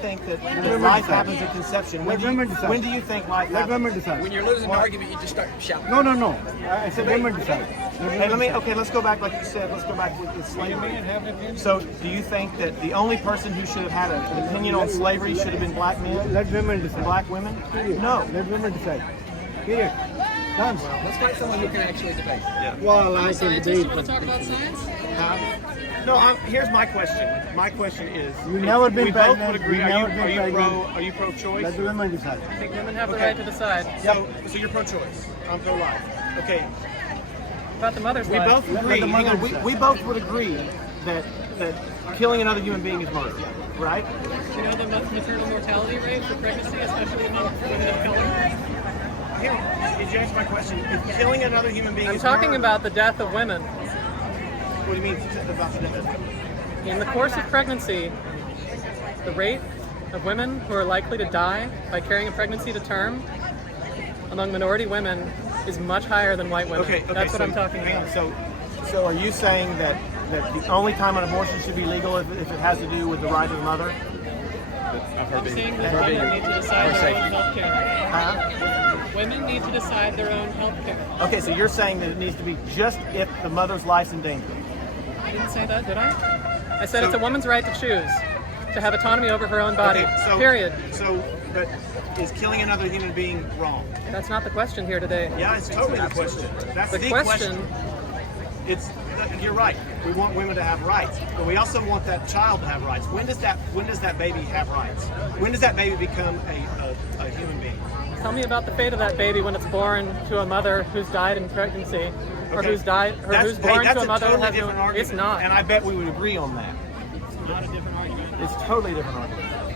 think that life happens at conception. When do you think life happens? Let women decide. When you're losing an argument, you just start shouting. No. I said women decide. Hey, let's go back like you said. Let's go back with slavery. So, do you think that the only person who should have had an opinion on slavery should have been black men? Let women decide. Black women? Period. No. Let women decide. Period. Done. Let's find someone who can actually debate. Well, I can Scientists, debate. you want to talk about science? Here's my question. My question is: You've never been we both pregnant. would agree. You've never been Are you pro-choice? Let the women decide. I think women have the Okay. right to decide. So you're pro-choice. I'm pro-life. Okay. About the mother's We life. both agree. Hang on. We both would agree that killing another human being is murder, right? You know the maternal mortality rate for pregnancy, especially among women of color? Did you answer my question? If killing another human being I'm is talking murder, about the death of women. What do you mean about the death? In the course of pregnancy, the rate of women who are likely to die by carrying a pregnancy to term among minority women is much higher than white women. Okay. That's what I'm talking hang about. on. So are you saying that the only time an abortion should be legal if it has to do with the right of the mother? I'm saying that women need to decide their own health care. Huh? Women need to decide their own health care. Okay, so you're saying that it needs to be just if the mother's life's in danger. I didn't say that, did I? I said it's a woman's right to choose, to have autonomy over her own body, period. But is killing another human being wrong? That's not the question here today. Yeah, it's totally the question. That's The the question, You're right. We want women to have rights, but we also want that child to have rights. When does that baby have rights? When does that baby become a human being? tell me about the fate of that baby when it's born to a mother who's died in pregnancy, or Okay. who's born to a mother who has no. It's not. And I bet we would agree on that. It's not a different argument. It's totally a different argument.